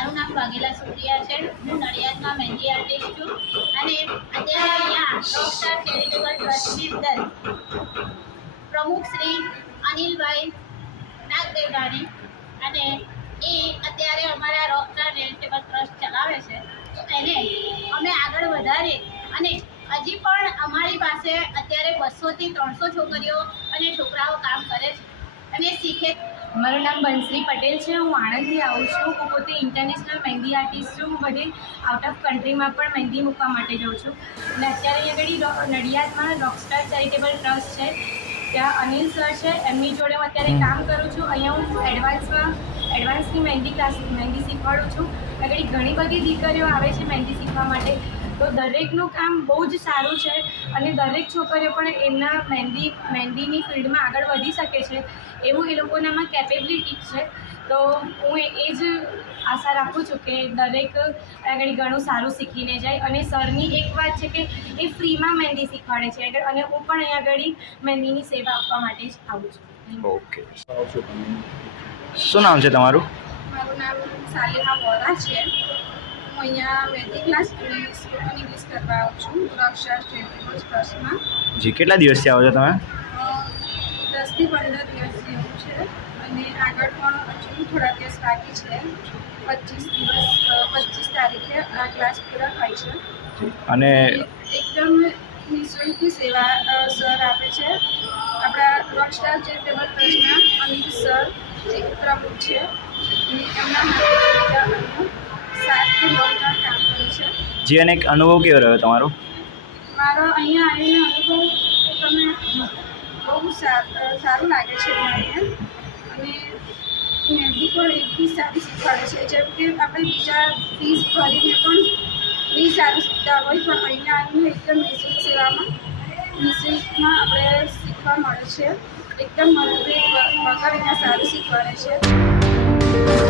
મારું નામ વાઘેલા સુરિયા છે હું નડિયાદમાં મહેંદી આર્ટિસ્ટ છું અને અત્યારે અહીંયા રોકસ્ટાર ચેરિટેબલ ટ્રસ્ટની અંદર પ્રમુખ શ્રી અનિલભાઈ નાગદેવડાની અને એ અત્યારે અમારા રોકસ્ટાર ચેરિટેબલ ટ્રસ્ટ ચલાવે છે તો એને અમે આગળ વધારીએ અને હજી પણ અમારી પાસે અત્યારે બસોથી ત્રણસો છોકરીઓ અને છોકરાઓ કામ કરે છે ભારતીય શીખે મારું નામ બંસરી પટેલ છે હું આણંદથી આવું છું હું પોતે ઇન્ટરનેશનલ મહેંદી આર્ટિસ્ટ છું હું બધી આઉટ ઓફ કન્ટ્રીમાં પણ મહેંદી મૂકવા માટે જાઉં છું અને અત્યારે અહીંયા આગળ નડિયાદમાં રોકસ્ટાર ચેરિટેબલ ટ્રસ્ટ છે ત્યાં અનિલ સર છે એમની જોડે હું અત્યારે કામ કરું છું અહીંયા હું એડવાન્સમાં એડવાન્સની મહેંદી ક્લાસ મહેંદી શીખવાડું છું આગળ ઘણી બધી દીકરીઓ આવે છે મહેંદી શીખવા માટે તો દરેકનું કામ બહુ જ સારું છે અને દરેક છોકરીઓ પણ એમના મહેંદી મહેંદીની ફિલ્ડમાં આગળ વધી શકે છે એવું એ લોકોનામાં કેપેબિલિટી છે તો હું એ જ આશા રાખું છું કે દરેક આગળ ઘણું સારું શીખીને જાય અને સરની એક વાત છે કે એ ફ્રીમાં મહેંદી શીખવાડે છે આગળ અને હું પણ અહીંયા આગળ મહેંદીની સેવા આપવા માટે જ આવું છું ઓકે શું નામ છે તમારું મારું નામ સાલિહા વોરા છે હું અહીંયા વેદિક ક્લાસ સ્પોકન ઇંગ્લિશ કરવા આવું છું રક્ષા સ્ટેટ ટ્રસ્ટમાં જી કેટલા દિવસથી આવો છો તમે દસથી પંદર દિવસ જેવું છે અને આગળ પણ હજુ થોડા દિવસ બાકી છે પચીસ દિવસ પચીસ તારીખે આ ક્લાસ પૂરા થાય છે અને એકદમ નિઃશુલ્ક સેવા સર આપે છે આપણા રક્ષા ચેરિટેબલ ટ્રસ્ટના અનિલ સર જે પ્રમુખ છે એમના જીવન એક અનુભવ કેવો રહ્યો તમારો મારો અહીંયા આવીને અનુભવ તમે બહુ સારું લાગે છે અને મહેંદી પણ એટલી સારી શીખવાડે છે જેમ આપણે બીજા ફીસ ભરીને પણ એ સારું શીખતા હોય પણ અહીંયા આવીને એકદમ નિઃશુલ્ક સેવામાં નિઃશુલ્કમાં આપણે શીખવા મળે છે એકદમ મતભેદ વગર સારું શીખવાડે છે